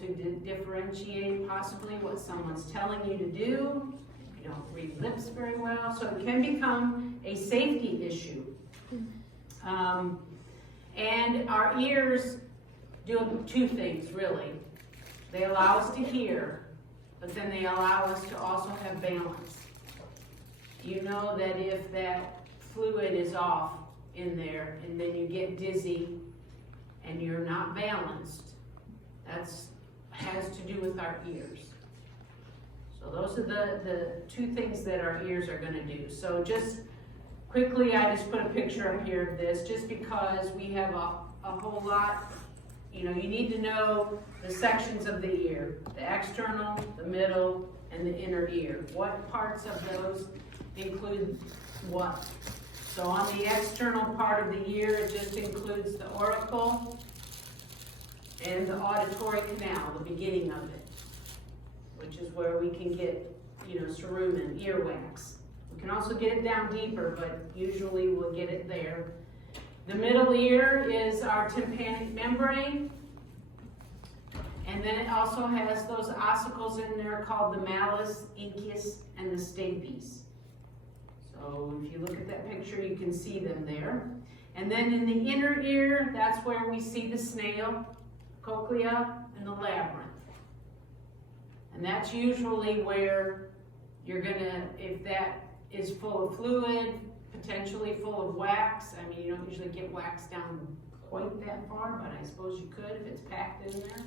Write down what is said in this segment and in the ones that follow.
to differentiate possibly what someone's telling you to do. You don't read lips very well, so it can become a safety issue. And our ears do two things, really. They allow us to hear, but then they allow us to also have balance. You know that if that fluid is off in there and then you get dizzy and you're not balanced, that has to do with our ears. So those are the two things that our ears are going to do. So just quickly, I just put a picture up here of this just because we have a whole lot. You know, you need to know the sections of the ear, the external, the middle, and the inner ear. What parts of those include what? So on the external part of the ear, it just includes the auricle and the auditory canal, the beginning of it, which is where we can get, you know, cerumen, earwax. We can also get it down deeper, but usually we'll get it there. The middle ear is our tympanic membrane. And then it also has those ossicles in there called the malleus, incus, and the stapes. So if you look at that picture, you can see them there. And then in the inner ear, that's where we see the snail, cochlea, and the labyrinth. And that's usually where you're gonna, if that is full of fluid, potentially full of wax. I mean, you don't usually get wax down quite that far, but I suppose you could if it's packed in there.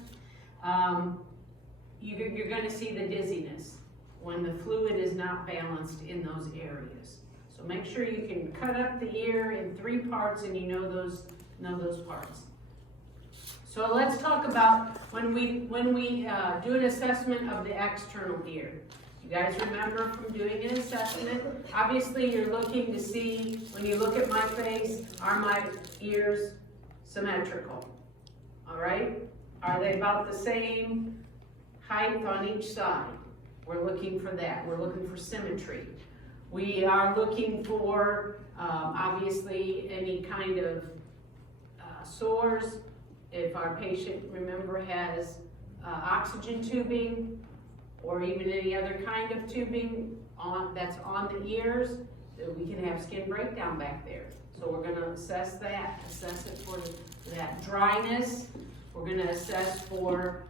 You're going to see the dizziness when the fluid is not balanced in those areas. So make sure you can cut up the ear in 3 parts and you know those parts. So let's talk about when we do an assessment of the external ear. You guys remember from doing an assessment, obviously you're looking to see, when you look at my face, are my ears symmetrical? All right? Are they about the same height on each side? We're looking for that. We're looking for symmetry. We are looking for, obviously, any kind of sores. If our patient, remember, has oxygen tubing or even any other kind of tubing that's on the ears, we can have skin breakdown back there. So we're going to assess that, assess it for that dryness. We're going to assess for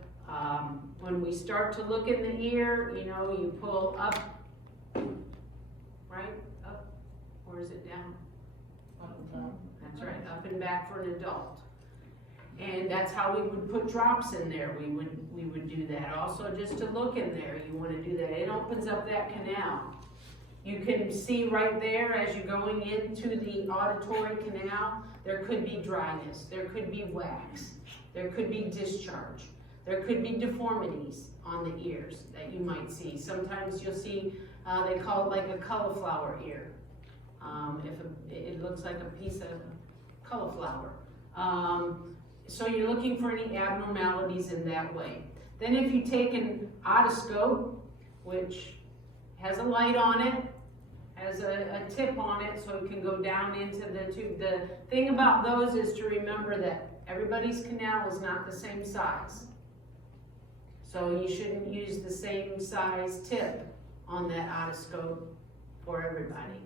when we start to look in the ear, you know, you pull up, right? Up, or is it down? Up and down. That's right, up and back for an adult. And that's how we would put drops in there. We would do that. Also, just to look in there, you want to do that. It opens up that canal. You can see right there as you're going into the auditory canal, there could be dryness, there could be wax, there could be discharge, there could be deformities on the ears that you might see. Sometimes you'll see, they call it like a cauliflower ear. It looks like a piece of cauliflower. So you're looking for any abnormalities in that way. Then if you take an otoscope, which has a light on it, has a tip on it so it can go down into the tube. The thing about those is to remember that everybody's canal is not the same size. So you shouldn't use the same size tip on that otoscope for everybody,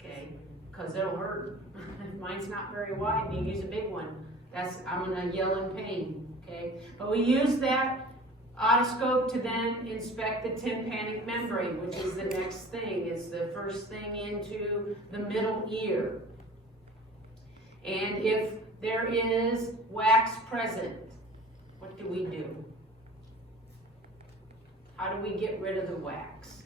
okay? Because it'll hurt. If mine's not very wide and you use a big one, I'm gonna yell in pain, okay? But we use that otoscope to then inspect the tympanic membrane, which is the next thing. It's the first thing into the middle ear. And if there is wax present, what do we do? How do we get rid of the wax?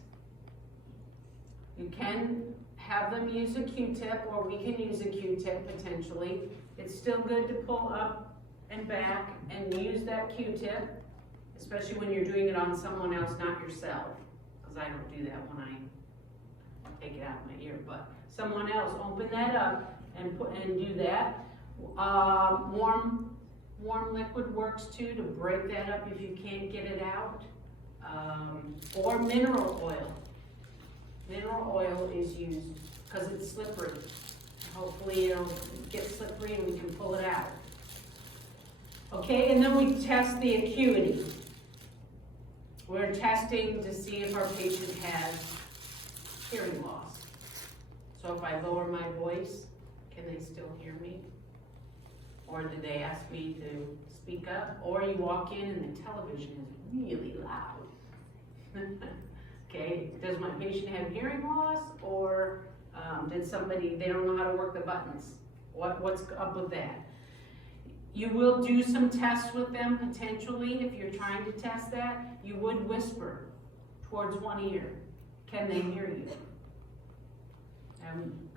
You can have them use a Q-tip, or we can use a Q-tip potentially. It's still good to pull up and back and use that Q-tip, especially when you're doing it on someone else, not yourself, because I don't do that when I take it out of my ear. But someone else, open that up and do that. Warm liquid works too, to break that up if you can't get it out. Or mineral oil. Mineral oil is used because it's slippery. Hopefully it'll get slippery and we can pull it out. Okay, and then we test the acuity. We're testing to see if our patient has hearing loss. So if I lower my voice, can they still hear me? Or do they ask me to speak up? Or you walk in and the television is really loud. Okay, does my patient have hearing loss, or they don't know how to work the buttons? What's up with that? You will do some tests with them potentially if you're trying to test that. You would whisper towards one ear. Can they hear you?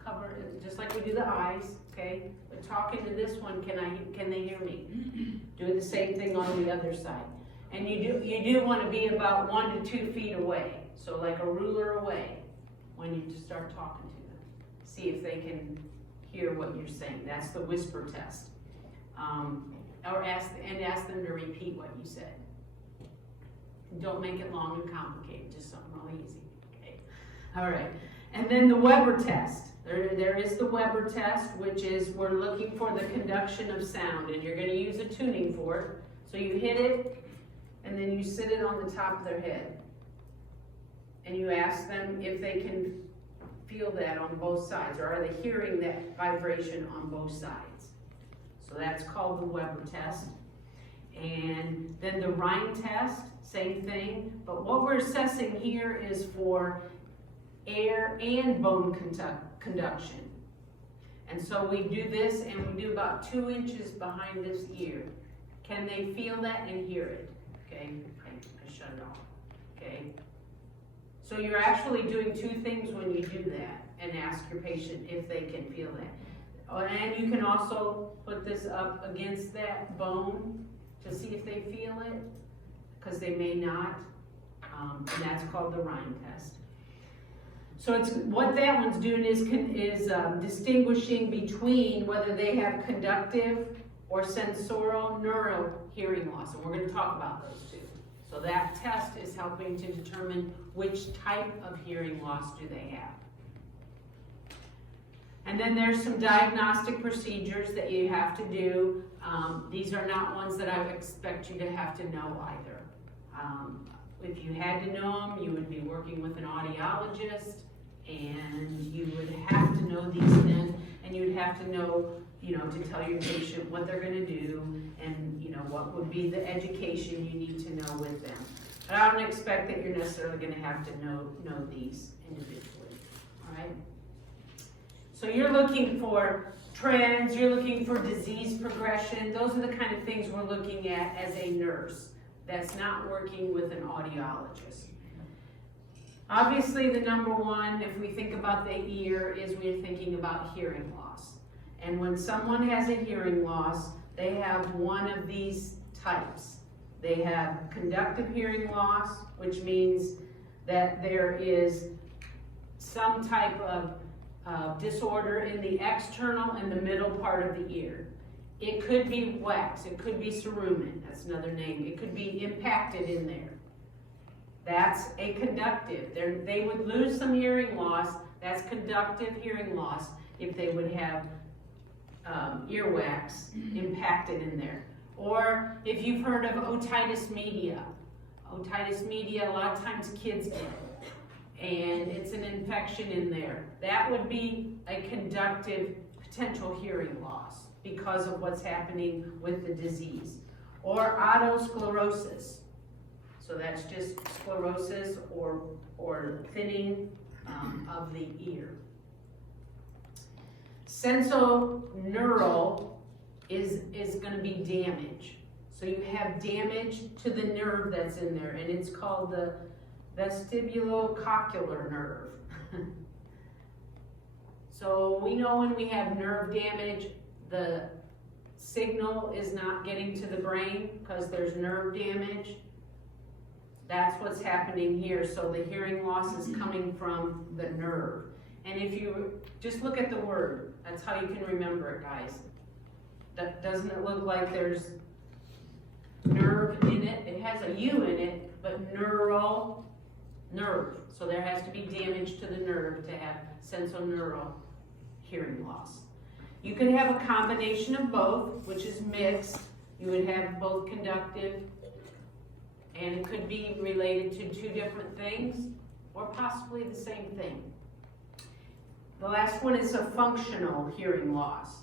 Cover just like we do the eyes, okay? But talking to this one, can they hear me? Do the same thing on the other side. And you do want to be about 1 to 2 feet away, so like a ruler away when you start talking to them. See if they can hear what you're saying. That's the whisper test. Or ask them to repeat what you said. Don't make it long and complicated, just something real easy. Okay. All right. And then the Weber test. There is the Weber test, which is we're looking for the conduction of sound, and you're going to use a tuning fork. So you hit it, and then you sit it on the top of their head. And you ask them if they can feel that on both sides, or are they hearing that vibration on both sides. So that's called the Weber test. And then the Rhine test, same thing. But what we're assessing here is for air and bone conduction. And so we do this, and we do about 2 inches behind this ear. Can they feel that and hear it? Okay, I shut it off. Okay. So you're actually doing 2 things when you do that, and ask your patient if they can feel that. And you can also put this up against that bone to see if they feel it, because they may not, and that's called the Rhine test. So it's what that one's doing is distinguishing between whether they have conductive or sensorial neural hearing loss, and we're going to talk about those 2. So that test is helping to determine which type of hearing loss do they have. And then there's some diagnostic procedures that you have to do. These are not ones that I would expect you to have to know either. If you had to know them, you would be working with an audiologist, and you would have to know these then, and you'd have to know, to tell your patient what they're going to do, and what would be the education you need to know with them. But I don't expect that you're necessarily going to have to know these individually. All right. So you're looking for trends, you're looking for disease progression. Those are the kind of things we're looking at as a nurse that's not working with an audiologist. Obviously, the number one, if we think about the ear, is we're thinking about hearing loss. And when someone has a hearing loss, they have one of these types. They have conductive hearing loss, which means that there is some type of disorder in the external and the middle part of the ear. It could be wax, it could be cerumen, that's another name. It could be impacted in there. That's a conductive. They would lose some hearing loss. That's conductive hearing loss if they would have earwax impacted in there. Or if you've heard of otitis media. Otitis media, a lot of times kids get it, and it's an infection in there. That would be a conductive potential hearing loss because of what's happening with the disease. Or otosclerosis. So that's just sclerosis or thinning of the ear. Sensorineural is going to be damage. So you have damage to the nerve that's in there, and it's called the vestibulocochlear nerve. So we know when we have nerve damage, the signal is not getting to the brain because there's nerve damage. That's what's happening here. So the hearing loss is coming from the nerve. And if you just look at the word, that's how you can remember it, guys. Doesn't it look like there's nerve in it? It has a U in it, but neural, nerve. So there has to be damage to the nerve to have sensorineural hearing loss. You can have a combination of both, which is mixed. You would have both conductive, and it could be related to two different things, or possibly the same thing. The last one is a functional hearing loss.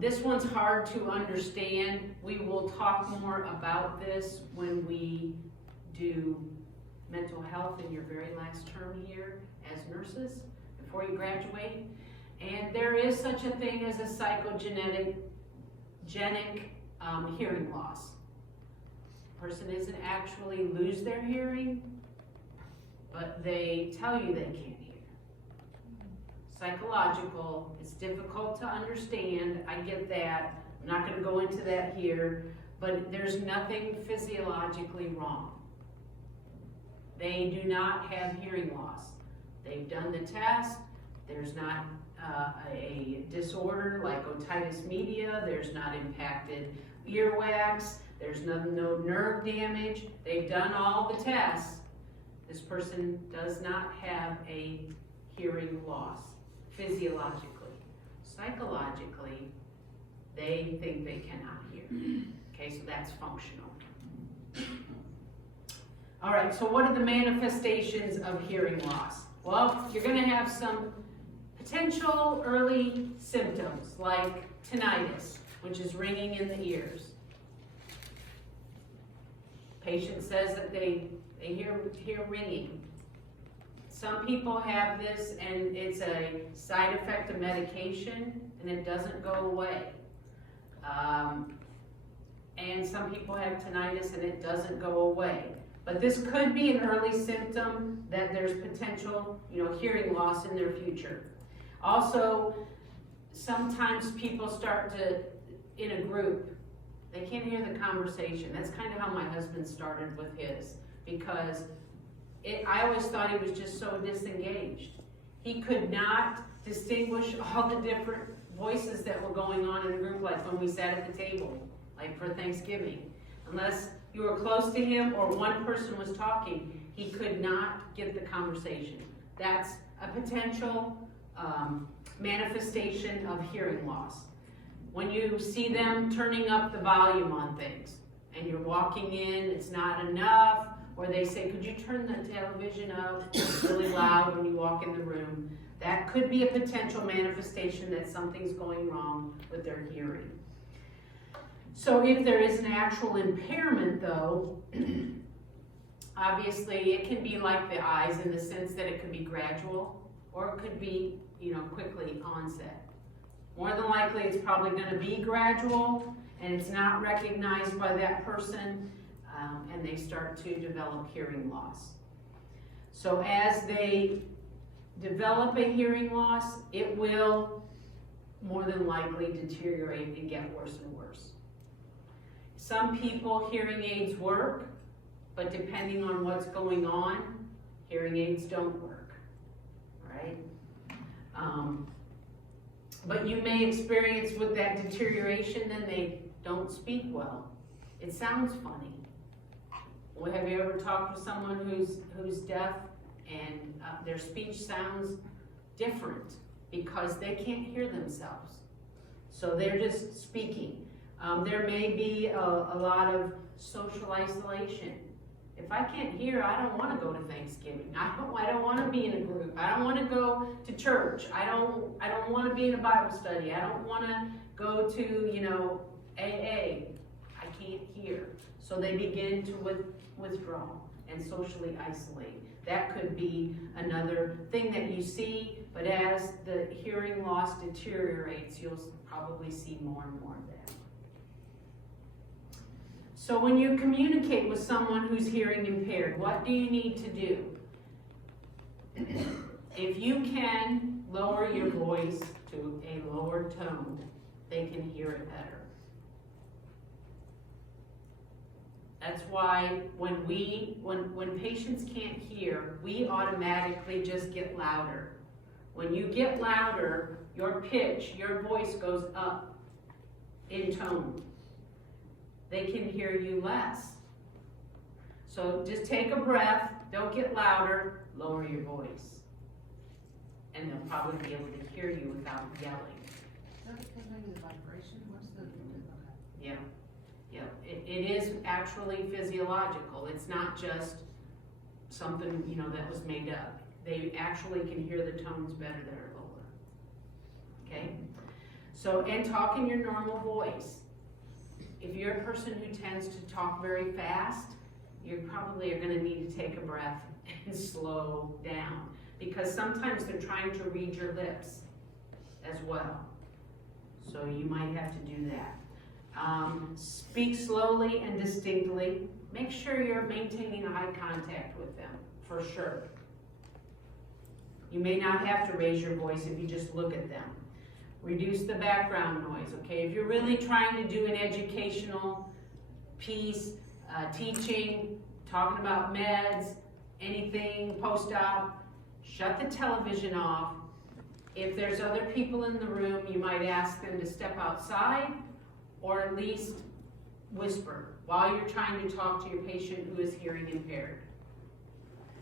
This one's hard to understand. We will talk more about this when we do mental health in your very last term here as nurses before you graduate. And there is such a thing as a psychogenic hearing loss. A person doesn't actually lose their hearing, but they tell you they can't hear. Psychological, it's difficult to understand, I get that. I'm not going to go into that here, but there's nothing physiologically wrong. They do not have hearing loss. They've done the test. There's not a disorder like otitis media. There's not impacted earwax. There's no nerve damage. They've done all the tests. This person does not have a hearing loss physiologically. Psychologically, they think they cannot hear. Okay, so that's functional. All right, so what are the manifestations of hearing loss? Well, you're going to have some potential early symptoms like tinnitus, which is ringing in the ears. Patient says that they hear ringing. Some people have this and it's a side effect of medication and it doesn't go away. And some people have tinnitus and it doesn't go away. But this could be an early symptom that there's potential, hearing loss in their future. Also, sometimes people start to, in a group, they can't hear the conversation. That's kind of how my husband started with his, because I always thought he was just so disengaged. He could not distinguish all the different voices that were going on in a group, like when we sat at the table, like for Thanksgiving. Unless you were close to him or one person was talking, he could not get the conversation. That's a potential manifestation of hearing loss. When you see them turning up the volume on things and you're walking in, it's not enough, or they say, could you turn the television up really loud when you walk in the room? That could be a potential manifestation that something's going wrong with their hearing. So if there is an actual impairment though, obviously it can be like the eyes in the sense that it could be gradual or it could be, quickly onset. More than likely it's probably going to be gradual and it's not recognized by that person, and they start to develop hearing loss. So as they develop a hearing loss, it will more than likely deteriorate and get worse and worse. Some people, hearing aids work, but depending on what's going on, hearing aids don't work, right? But you may experience with that deterioration, then they don't speak well. It sounds funny. Well, have you ever talked with someone who's deaf and their speech sounds different because they can't hear themselves? So they're just speaking. There may be a lot of social isolation. If I can't hear, I don't want to go to Thanksgiving. I don't want to be in a group. I don't want to go to church. I don't want to be in a Bible study. I don't want to go to, AA. I can't hear. So they begin to withdraw and socially isolate. That could be another thing that you see, but as the hearing loss deteriorates, you'll probably see more and more of that. So when you communicate with someone who's hearing impaired, what do you need to do? If you can lower your voice to a lower tone, they can hear it better. That's why when patients can't hear, we automatically just get louder. When you get louder, your pitch, your voice goes up in tone. They can hear you less. So just take a breath, don't get louder, lower your voice. And they'll probably be able to hear you without yelling. Is that because maybe the vibration? What's the Yeah, yeah. It is actually physiological. It's not just something, you know, that was made up. They actually can hear the tones better that are lower. Okay? So, and talk in your normal voice. If you're a person who tends to talk very fast, you probably are going to need to take a breath and slow down, because sometimes they're trying to read your lips as well. So you might have to do that. Speak slowly and distinctly. Make sure you're maintaining eye contact with them, for sure. You may not have to raise your voice if you just look at them. Reduce the background noise, okay? If you're really trying to do an educational piece, teaching, talking about meds, anything post-op, shut the television off. If there's other people in the room, you might ask them to step outside or at least whisper while you're trying to talk to your patient who is hearing impaired.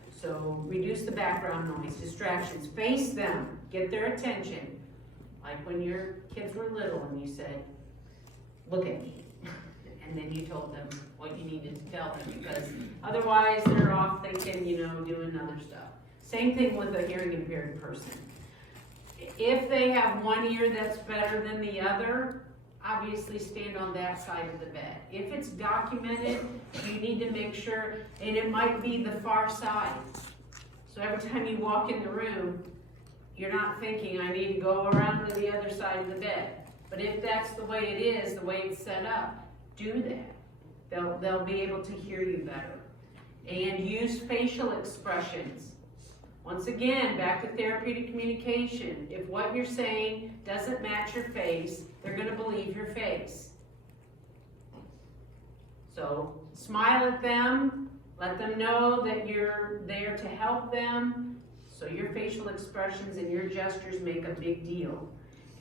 So reduce the background noise, distractions, face them, get their attention. Like when your kids were little and you said, look at me. And then you told them what you needed to tell them, because otherwise they're off thinking, you know, doing other stuff. Same thing with a hearing impaired person. If they have one ear that's better than the other, obviously stand on that side of the bed. If it's documented, you need to make sure, and it might be the far side. So every time you walk in the room, you're not thinking, I need to go around to the other side of the bed. But if that's the way it is, the way it's set up, do that. They'll be able to hear you better. And use facial expressions. Once again, back to therapeutic communication. If what you're saying doesn't match your face, they're going to believe your face. So smile at them, let them know that you're there to help them. So your facial expressions and your gestures make a big deal.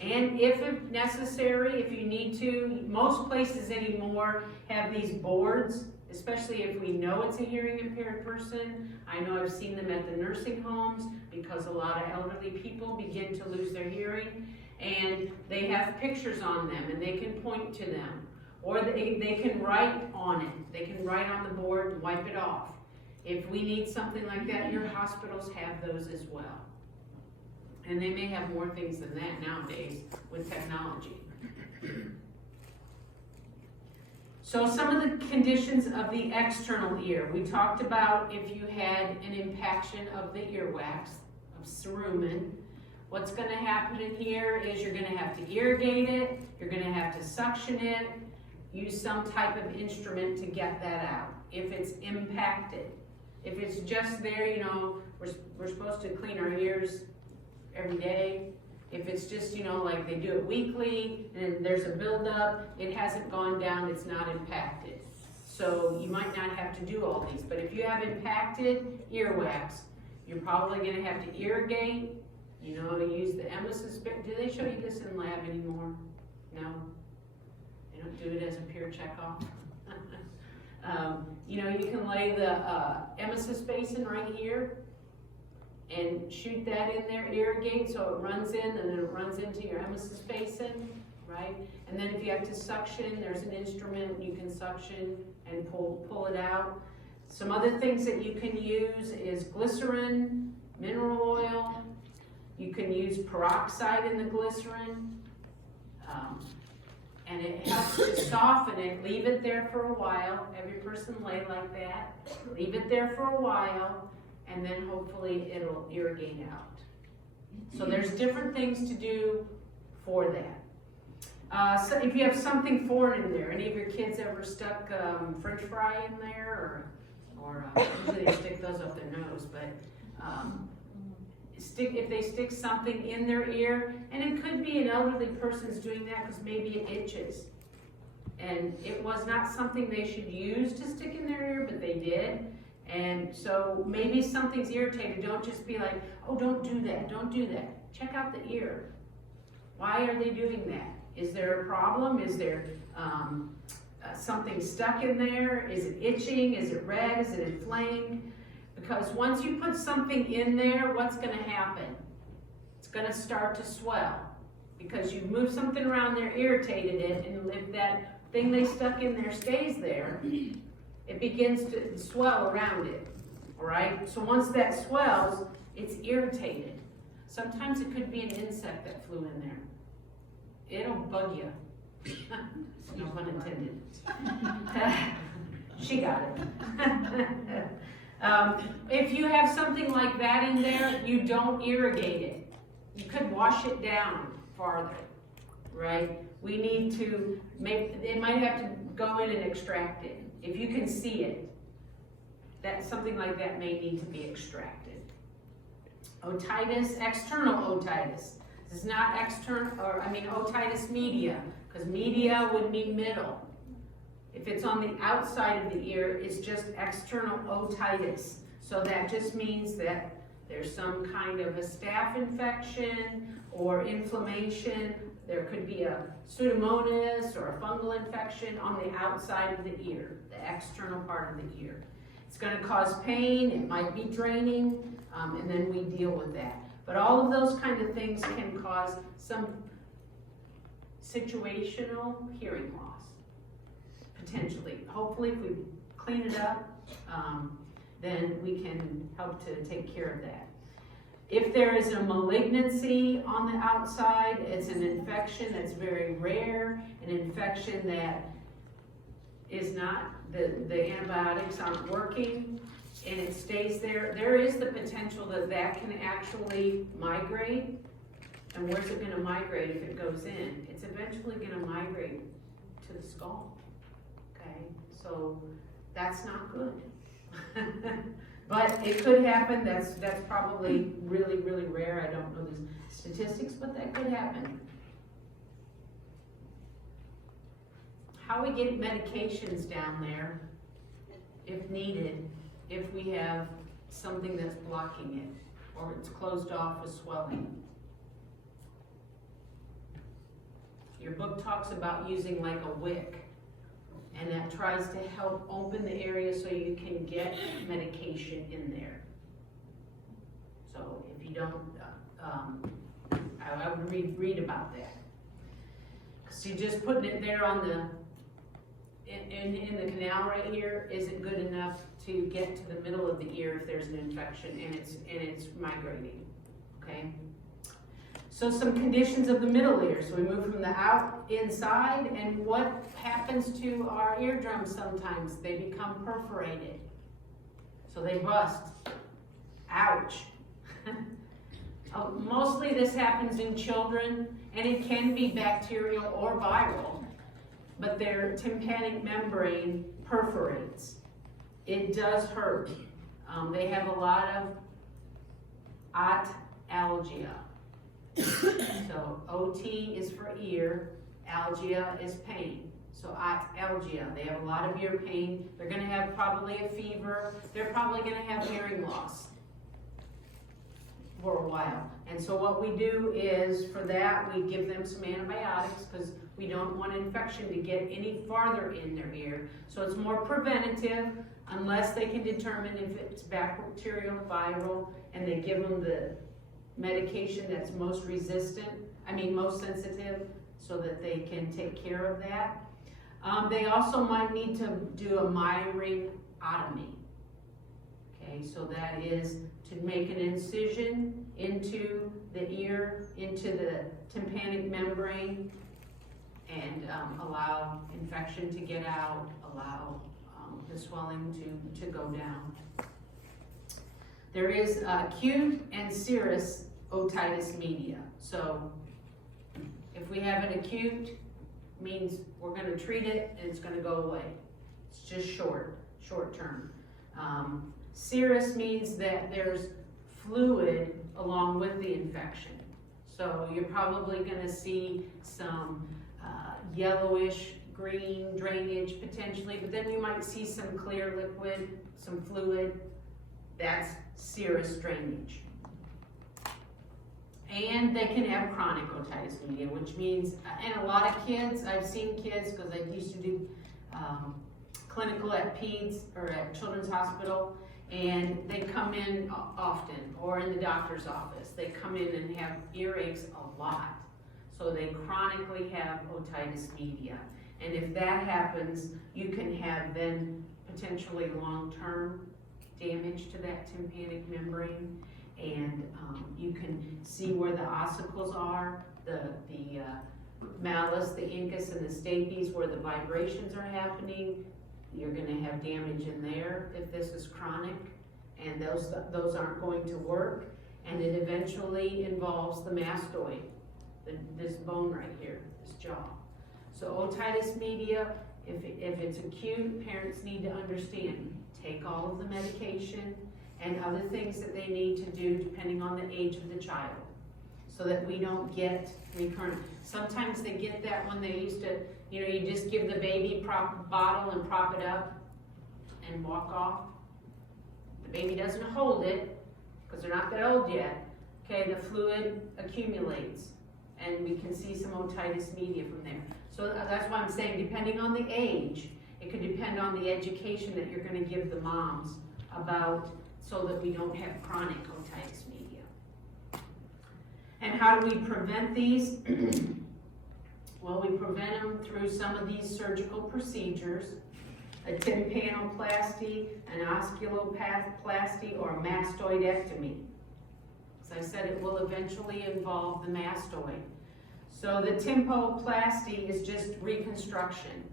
And if necessary, if you need to, most places anymore have these boards, especially if we know it's a hearing impaired person. I know I've seen them at the nursing homes because a lot of elderly people begin to lose their hearing, and they have pictures on them and they can point to them, or they can write on it. They can write on the board and wipe it off. If we need something like that, your hospitals have those as well. And they may have more things than that nowadays with technology. So some of the conditions of the external ear. We talked about if you had an impaction of the earwax, of cerumen. What's going to happen in here is you're going to have to irrigate it, you're going to have to suction it, use some type of instrument to get that out if it's impacted. If it's just there, you know, we're supposed to clean our ears every day. If it's just, you know, like they do it weekly and there's a buildup, it hasn't gone down, it's not impacted. So you might not have to do all these, but if you have impacted earwax, you're probably going to have to irrigate, you know, use the emesis. Do they show you this in lab anymore? No? They don't do it as a pure checkoff? You know, you can lay the emesis basin right here and shoot that in there, irrigate so it runs in and then it runs into your emesis basin, right? And then if you have to suction, there's an instrument you can suction and pull it out. Some other things that you can use is glycerin, mineral oil. You can use peroxide in the glycerin. And it helps to soften it. Leave it there for a while. Every person lay like that. Leave it there for a while, and then hopefully it'll irrigate out. So there's different things to do for that. So if you have something foreign in there, any of your kids ever stuck French fry in there, or usually they stick those up their nose, but if they stick something in their ear, and it could be an elderly person's doing that because maybe it itches. And it was not something they should use to stick in their ear, but they did. And so maybe something's irritated. Don't just be like, oh, don't do that, don't do that. Check out the ear. Why are they doing that? Is there a problem? Is there something stuck in there? Is it itching? Is it red? Is it inflamed? Because once you put something in there, what's going to happen? It's going to start to swell because you've moved something around there, irritated it, and if that thing they stuck in there stays there, it begins to swell around it, all right? So once that swells, it's irritated. Sometimes it could be an insect that flew in there. It'll bug you. No pun intended. She got it. If you have something like that in there, you don't irrigate it. You could wash it down farther, right? We need to it might have to go in and extract it. If you can see it, something like that may need to be extracted. Otitis, external otitis. This is not otitis media, because media would mean middle. If it's on the outside of the ear, it's just external otitis. So that just means that there's some kind of a staph infection or inflammation. There could be a pseudomonas or a fungal infection on the outside of the ear, the external part of the ear. It's going to cause pain, it might be draining, and then we deal with that. But all of those kind of things can cause some situational hearing loss, potentially. Hopefully, if we clean it up, then we can help to take care of that. If there is a malignancy on the outside, it's an infection that's very rare, an infection that is not, the antibiotics aren't working, and it stays there. There is the potential that that can actually migrate. And where's it going to migrate if it goes in? It's eventually going to migrate to the skull. Okay, so that's not good. But it could happen. That's probably really, really rare. I don't know the statistics, but that could happen. How we get medications down there, if needed, if we have something that's blocking it, or it's closed off with swelling. Your book talks about using like a wick, and that tries to help open the area so you can get medication in there. So if you don't, I would read about that. Because you just putting it there on the, in the canal right here isn't good enough to get to the middle of the ear if there's an infection and it's migrating, okay? So some conditions of the middle ear. So we move from the inside, and what happens to our eardrums sometimes? They become perforated. So they bust. Ouch. Mostly this happens in children, and it can be bacterial or viral, but their tympanic membrane perforates. It does hurt. They have a lot of otalgia. So OT is for ear, algia is pain. So otalgia, they have a lot of ear pain. They're going to have probably a fever. They're probably going to have hearing loss for a while. And so what we do is, for that, we give them some antibiotics because we don't want infection to get any farther in their ear. So it's more preventative unless they can determine if it's bacterial or viral, and they give them the medication that's most sensitive, so that they can take care of that. They also might need to do a myringotomy. Okay, so that is to make an incision into the ear, into the tympanic membrane, and allow infection to get out, allow the swelling to go down. There is acute and serous otitis media. So if we have an acute, means we're going to treat it and it's going to go away. It's just short term. Serous means that there's fluid along with the infection. So you're probably going to see some yellowish green drainage potentially, but then you might see some clear liquid, some fluid. That's serous drainage. And they can have chronic otitis media, which means, and a lot of kids, I've seen kids, because I used to do clinical at PEDS or at Children's Hospital, and they come in often, or in the doctor's office. They come in and have earaches a lot. So they chronically have otitis media. And if that happens, you can have then potentially long-term damage to that tympanic membrane. And you can see where the ossicles are, the malleus, the incus, and the stapes, where the vibrations are happening. You're going to have damage in there if this is chronic, and those aren't going to work. And it eventually involves the mastoid, this bone right here, this jaw. So otitis media, if it's acute, parents need to understand, take all of the medication and other things that they need to do depending on the age of the child, so that we don't get recurrent. Sometimes they get that when they used to, you just give the baby bottle and prop it up and walk off. The baby doesn't hold it because they're not that old yet. Okay, the fluid accumulates and we can see some otitis media from there. So that's why I'm saying, depending on the age, it could depend on the education that you're going to give the moms about, so that we don't have chronic otitis media. And how do we prevent these? Well, we prevent them through some of these surgical procedures: a tympanoplasty, an osculoplasty, or a mastoidectomy. As I said, it will eventually involve the mastoid. So the tympoplasty is just reconstruction.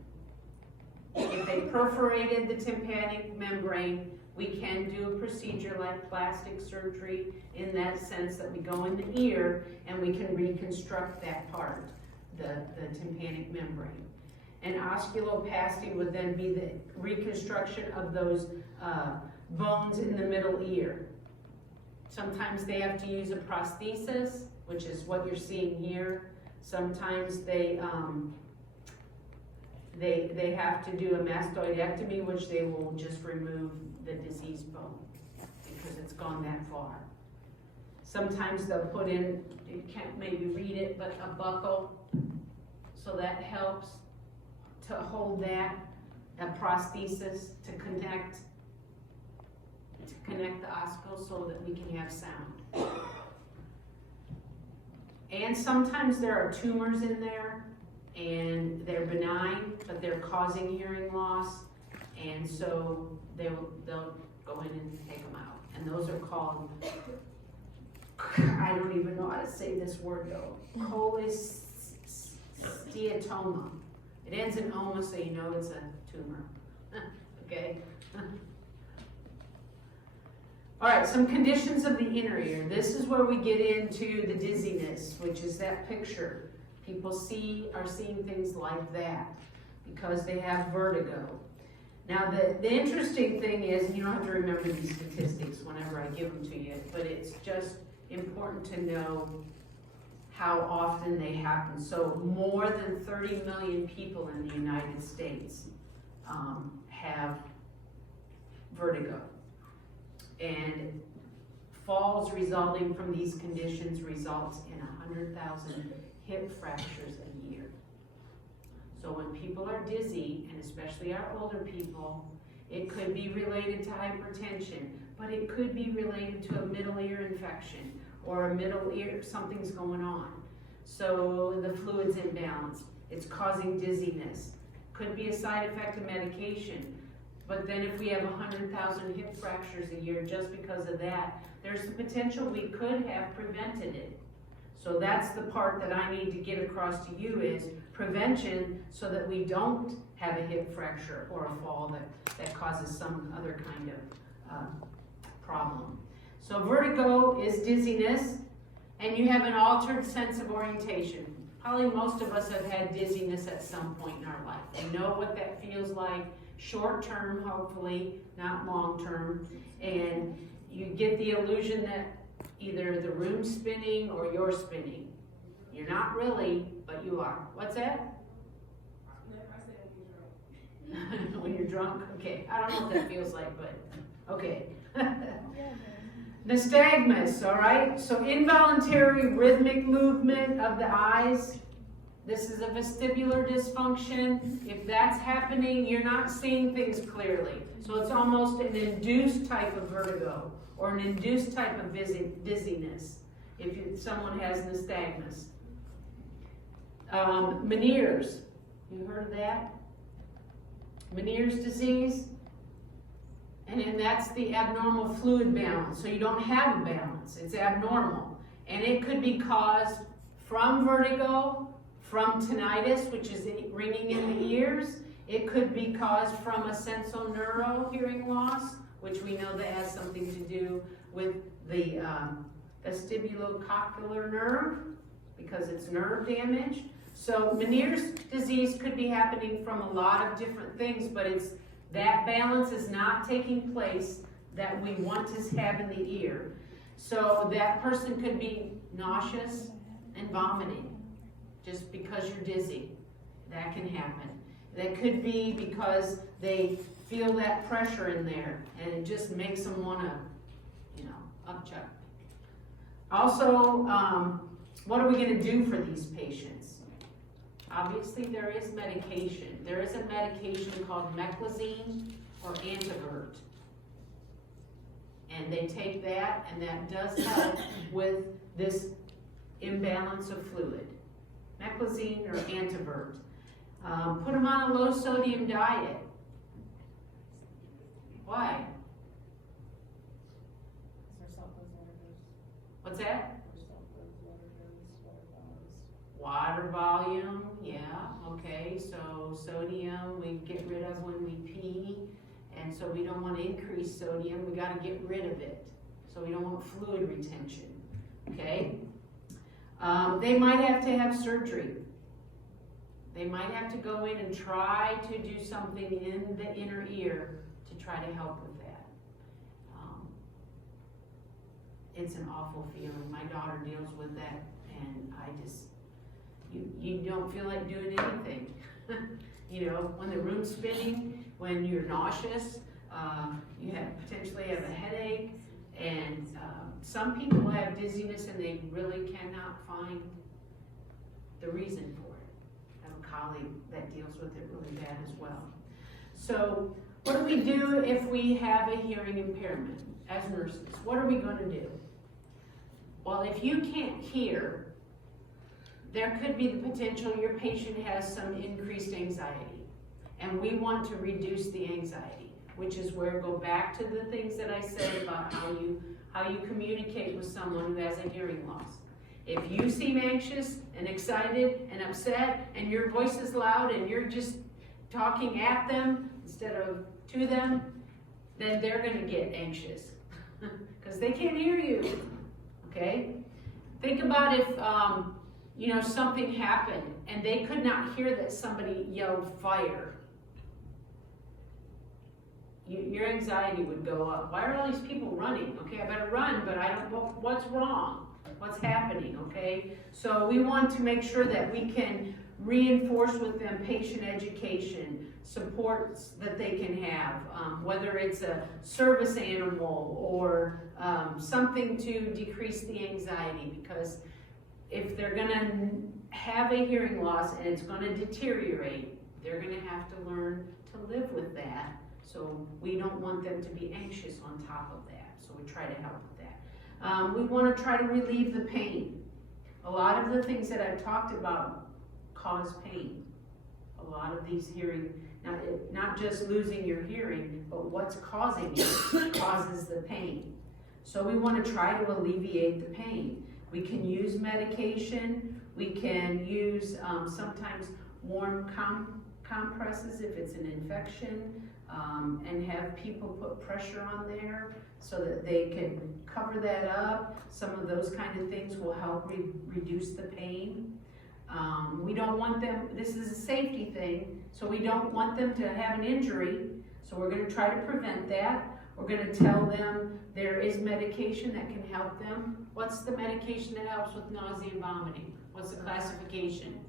If they perforated the tympanic membrane, we can do a procedure like plastic surgery, in that sense that we go in the ear and we can reconstruct that part, the tympanic membrane. And osculoplasty would then be the reconstruction of those bones in the middle ear. Sometimes they have to use a prosthesis, which is what you're seeing here. Sometimes they have to do a mastoidectomy, which they will just remove the diseased bone because it's gone that far. Sometimes they'll put in, you can't maybe read it, but a buckle, so that helps to hold that, a prosthesis to connect the ossicles so that we can have sound. And sometimes there are tumors in there, and they're benign, but they're causing hearing loss, and so they'll go in and take them out. And those are called, I don't even know how to say this word though, cholesteatoma. It ends in oma, so you know it's a tumor. Okay? All right, some conditions of the inner ear. This is where we get into the dizziness, which is that picture. People are seeing things like that because they have vertigo. Now, the interesting thing is, you don't have to remember these statistics whenever I give them to you, but it's just important to know how often they happen. So more than 30 million people in the United States have vertigo. And falls resulting from these conditions results in 100,000 hip fractures a year. So when people are dizzy, and especially our older people, it could be related to hypertension, but it could be related to a middle ear infection or a middle ear, something's going on. So the fluid's imbalanced, it's causing dizziness. Could be a side effect of medication, but then if we have 100,000 hip fractures a year just because of that, there's the potential we could have prevented it. So that's the part that I need to get across to you, is prevention, so that we don't have a hip fracture or a fall that causes some other kind of problem. So vertigo is dizziness, and you have an altered sense of orientation. Probably most of us have had dizziness at some point in our life. We know what that feels like, short term, hopefully, not long term, and you get the illusion that either the room's spinning or you're spinning. You're not really, but you are. What's that? When you're drunk? Okay, I don't know what that feels like, but okay. Nystagmus, all right? So involuntary rhythmic movement of the eyes. This is a vestibular dysfunction. If that's happening, you're not seeing things clearly. So it's almost an induced type of vertigo or an induced type of dizziness if someone has nystagmus. Meniere's. You heard of that? Meniere's disease. And then that's the abnormal fluid balance. So you don't have a balance. It's abnormal. And it could be caused from vertigo, from tinnitus, which is ringing in the ears. It could be caused from a sensorineural hearing loss, which we know that has something to do with the vestibulocochlear nerve, because it's nerve damage. So Meniere's disease could be happening from a lot of different things, but it's that balance is not taking place that we want to have in the ear. So that person could be nauseous and vomiting just because you're dizzy. That can happen. That could be because they feel that pressure in there and it just makes them want to, upchuck. Also, what are we going to do for these patients? Obviously, there is medication. There is a medication called meclizine or Antivert. And they take that, and that does help with this imbalance of fluid. Meclizine or Antivert. Put them on a low sodium diet. Why? What's that? Water volume, yeah, okay, so sodium we get rid of when we pee, and so we don't want to increase sodium, we got to get rid of it. So we don't want fluid retention, okay? They might have to have surgery. They might have to go in and try to do something in the inner ear to try to help with that. It's an awful feeling. My daughter deals with that, and I just, you don't feel like doing anything. When the room's spinning, when you're nauseous, you potentially have a headache, and some people have dizziness and they really cannot find the reason for it. I have a colleague that deals with it really bad as well. So what do we do if we have a hearing impairment as nurses? What are we going to do? Well, if you can't hear, there could be the potential your patient has some increased anxiety. And we want to reduce the anxiety, which is where go back to the things that I said about how you communicate with someone who has a hearing loss. If you seem anxious and excited and upset and your voice is loud and you're just talking at them instead of to them, then they're going to get anxious because they can't hear you. Okay? Think about if something happened and they could not hear that somebody yelled fire. Your anxiety would go up. Why are all these people running? Okay, I better run, but I don't know what's wrong. What's happening, okay? So we want to make sure that we can reinforce with them patient education, supports that they can have, whether it's a service animal or something to decrease the anxiety, because if they're going to have a hearing loss and it's going to deteriorate, they're going to have to learn to live with that. So we don't want them to be anxious on top of that. So we try to help with that. We want to try to relieve the pain. A lot of the things that I've talked about cause pain. A lot of these hearing, not just losing your hearing, but what's causing it causes the pain. So we want to try to alleviate the pain. We can use medication. We can use sometimes warm compresses if it's an infection, and have people put pressure on there so that they can cover that up. Some of those kind of things will help reduce the pain. We don't want them, this is a safety thing, so we don't want them to have an injury, so we're going to try to prevent that. We're going to tell them there is medication that can help them. What's the medication that helps with nausea and vomiting? What's the classification?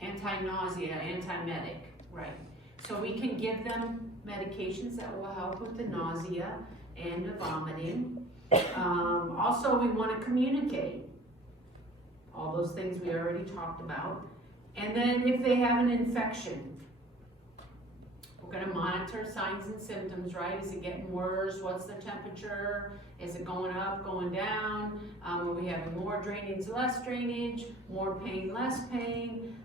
Anti-nausea, anti-medic, right. So we can give them medications that will help with the nausea and the vomiting. Also, we want to communicate. All those things we already talked about. And then if they have an infection, gonna monitor signs and symptoms, right? Is it getting worse? What's the temperature? Is it going up, going down? Are we having more drainage, less drainage? More pain, less pain?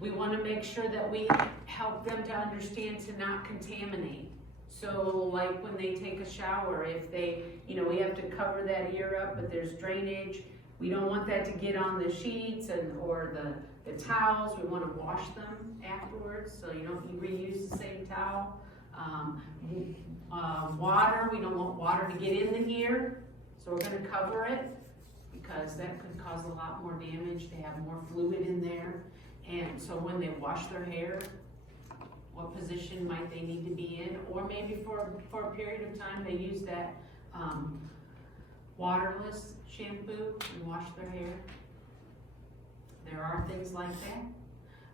We wanna make sure that we help them to understand to not contaminate. So like when they take a shower, if they, we have to cover that ear up, but there's drainage. We don't want that to get on the sheets or the towels. We want to wash them afterwards, so you don't reuse the same towel. Water, we don't want water to get in the ear, so we're going to cover it because that could cause a lot more damage. They have more fluid in there, and so when they wash their hair, what position might they need to be in, or maybe for a period of time they use that waterless shampoo and wash their hair. There are things like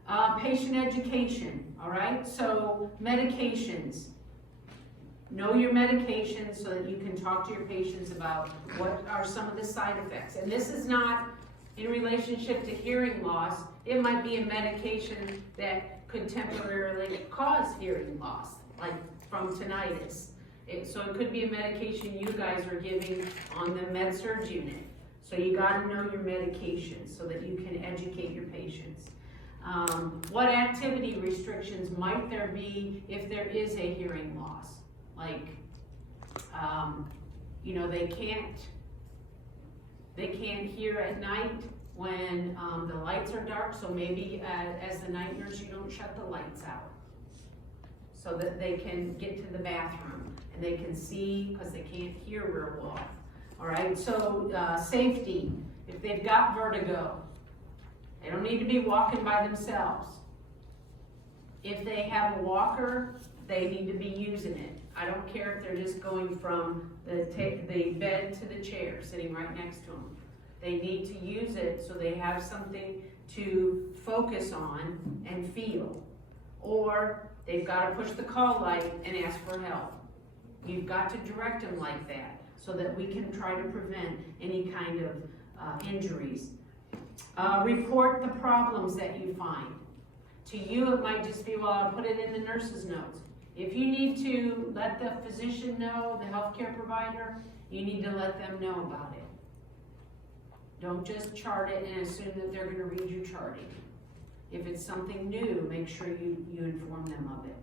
that. Patient education, all right? So medications. Know your medications so that you can talk to your patients about what are some of the side effects. And this is not in relationship to hearing loss. It might be a medication that could temporarily cause hearing loss, like from tinnitus. So it could be a medication you guys are giving on the med-surg unit. So you gotta know your medications so that you can educate your patients. What activity restrictions might there be if there is a hearing loss? Like, they can't hear at night when the lights are dark, so maybe as the night nurse you don't shut the lights out so that they can get to the bathroom and they can see because they can't hear real well. All right, so safety. If they've got vertigo, they don't need to be walking by themselves. If they have a walker, they need to be using it. I don't care if they're just going from the bed to the chair, sitting right next to them. They need to use it so they have something to focus on and feel. Or they've got to push the call light and ask for help. You've got to direct them like that so that we can try to prevent any kind of injuries. Report the problems that you find. To you, it might just be, well, I'll put it in the nurse's notes. If you need to let the physician know, the healthcare provider, you need to let them know about it. Don't just chart it and assume that they're going to read your charting. If it's something new, make sure you inform them of it.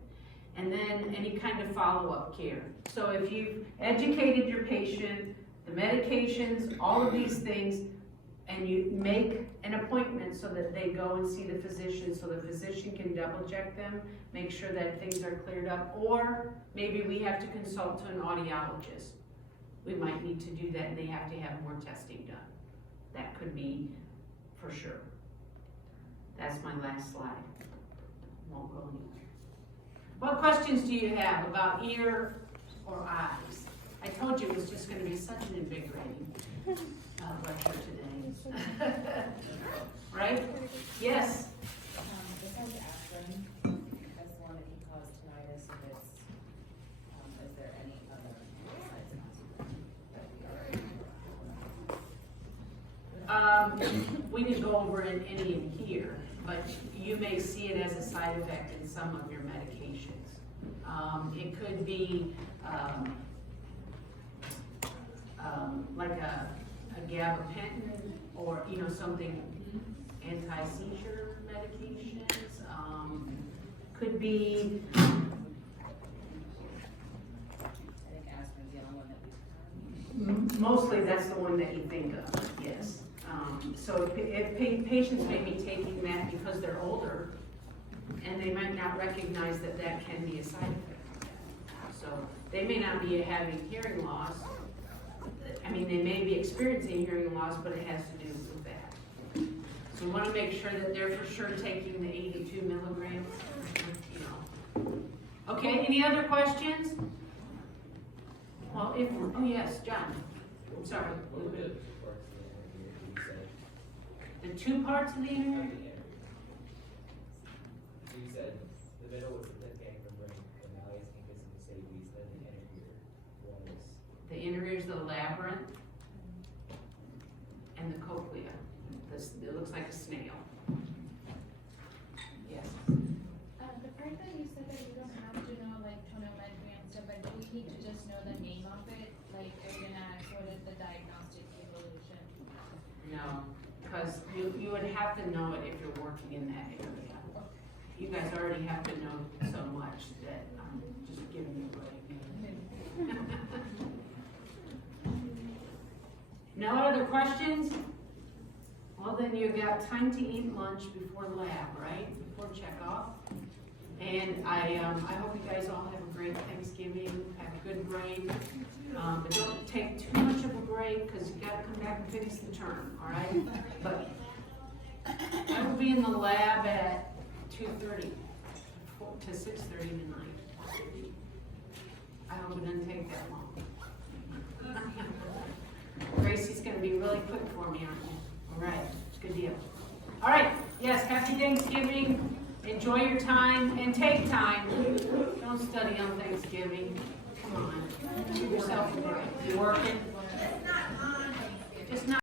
And then any kind of follow-up care. So if you've educated your patient, the medications, all of these things, and you make an appointment so that they go and see the physician so the physician can double check them, make sure that things are cleared up, or maybe we have to consult to an audiologist. We might need to do that and they have to have more testing done. That could be for sure. That's my last slide. Won't go anywhere. What questions do you have about ear or eyes? I told you it was just going to be such an invigorating lecture today. Right? Yes? Besides aspirin, as the one that can cause tinnitus, if it's, is there any other side effects? We didn't go over any in here, but you may see it as a side effect in some of your medications. It could be like a gabapentin or something, anti-seizure medications. Could be. I think aspirin's the only one that we. Mostly that's the one that you think of, yes. So if patients may be taking that because they're older, and they might not recognize that that can be a side effect. So they may not be having hearing loss. I mean, they may be experiencing hearing loss, but it has to do with that. So we want to make sure that they're for sure taking the 82 milligrams, Okay, any other questions? Well, oh yes, John. I'm sorry. The two parts of the inner ear? You said the middle was the gang membrane, and now he's thinking it's the same then the inner ear. One is. The inner ear is the labyrinth and the cochlea. It looks like a snail. Yes. The part that you said that you don't have just know the name of it? Like, they're gonna put it the diagnostic evolution? No, because you would have to know it if you're working in that area. You guys already have to know so much that I'm just giving you what I need. No other questions? Well, then you got time to eat lunch before lab, right? Before checkoff. And I hope you guys all have a great Thanksgiving, have a good break. But don't take too much of a break, because you gotta come back and finish the term, all right? But I will be in the lab at 2:30 to 6:30 tonight. I hope it doesn't take that long. Gracie's gonna be really quick for me, aren't you? All right, good deal. All right, yes, happy Thanksgiving. Enjoy your time and take time. Don't study on Thanksgiving. Come on, give yourself a break. You working? Just not